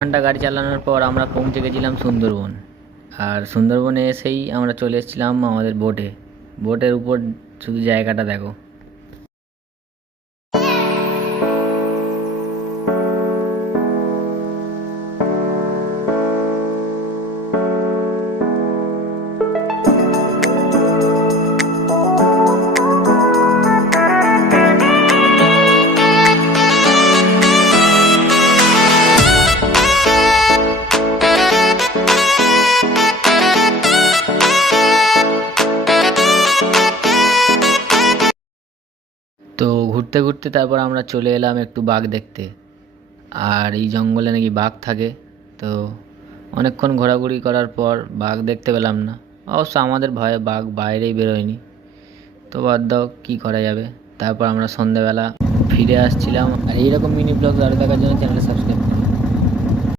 ঘন্টা গাড়ি চালানোর পর আমরা পৌঁছে গেছিলাম সুন্দরবন। আর সুন্দরবনে এসেই আমরা চলে এসেছিলাম আমাদের বোটের উপর। শুধু জায়গাটা দেখো। তো ঘুরতে ঘুরতে তারপর আমরা চলে এলাম একটু বাঘ দেখতে। আর এই জঙ্গলে নাকি বাঘ থাকে। তো অনেকক্ষণ ঘোরাঘুরি করার পর বাঘ দেখতে পেলাম না। অবশ্য আমাদের ভয়ে বাঘ বাইরেই বেরোয়নি। তো বাদ দাও, কী করা যাবে। তারপর আমরা সন্ধ্যেবেলা ফিরে আসছিলাম। আর এইরকম মিনি ব্লগ আরও দেখার জন্য চ্যানেলটা সাবস্ক্রাইব